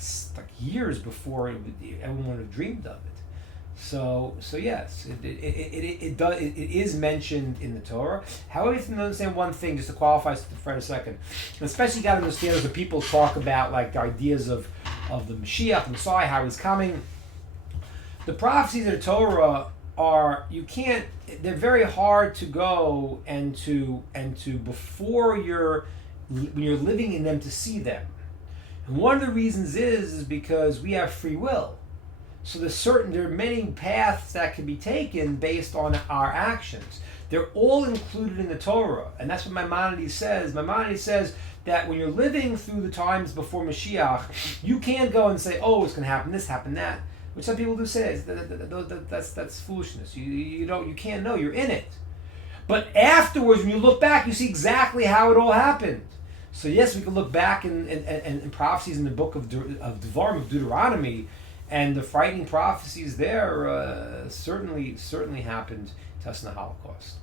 years before everyone would have dreamed of it. So yes, it is mentioned in the Torah. However, you have to understand one thing, just to qualify for a second. And especially you got to understand as the people talk about the ideas of the Mashiach, the Messiah, how he's coming. The prophecies of the Torah they're very hard to go and to before when you're living in them to see them. And one of the reasons is because we have free will. So there are many paths that can be taken based on our actions. They're all included in the Torah. And that's what Maimonides says. Maimonides says that when you're living through the times before Mashiach, you can't go and say, oh, it's going to happen this, happen that. Which some people do say. That's foolishness. You can't know. You're in it. But afterwards, when you look back, you see exactly how it all happened. So yes, we can look back in prophecies in the book of Devarim, of Deuteronomy, and the frightening prophecies there certainly happened to us in the Holocaust.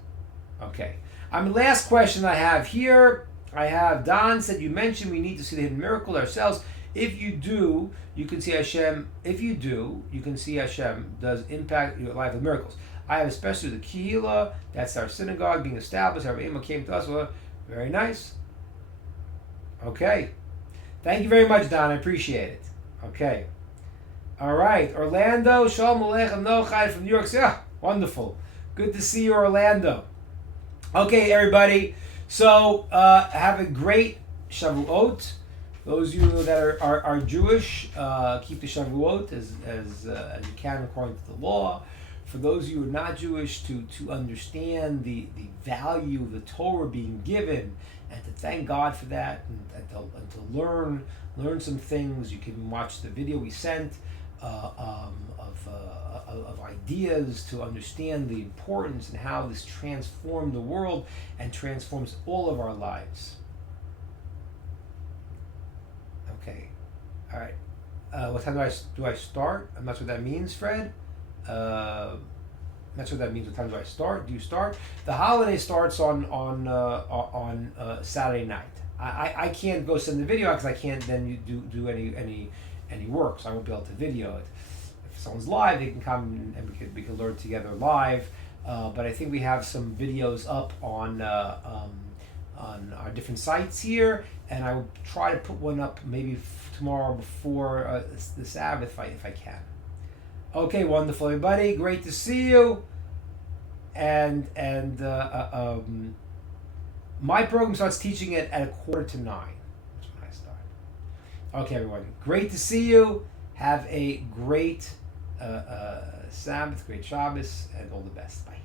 Okay. Last question I have here. I have Don said, you mentioned we need to see the hidden miracle ourselves. If you do, you can see Hashem. If you do, you can see Hashem does impact your life with miracles. I have especially the Kehillah, that's our synagogue being established. Our Ema came to us. Well, very nice. Okay. Thank you very much, Don. I appreciate it. Okay. All right. Orlando, Shalom Aleichem Nochai from New York City. Ah, wonderful. Good to see you, Orlando. Okay, everybody. So, have a great Shavuot. Those of you that are Jewish, keep the Shavuot as you can according to the law. For those of you who are not Jewish, to understand the value of the Torah being given, and to thank God for that, and to learn some things. You can watch the video we sent of ideas to understand the importance and how this transformed the world and transforms all of our lives. Okay, all right. What time do I start? I'm not sure what that means, Fred. I'm not sure what that means. What time do I start? Do you start? The holiday starts on Saturday night. I can't go send the video because I can't then do any work, so I won't be able to video it. If someone's live, they can come and we can learn together live. But I think we have some videos up on our different sites here, and I will try to put one up maybe tomorrow before the Sabbath if I can. Okay, wonderful, everybody. Great to see you. And my program starts teaching it at 8:45. That's when I start. Okay, everyone. Great to see you. Have a great Sabbath, great Shabbos, and all the best. Bye.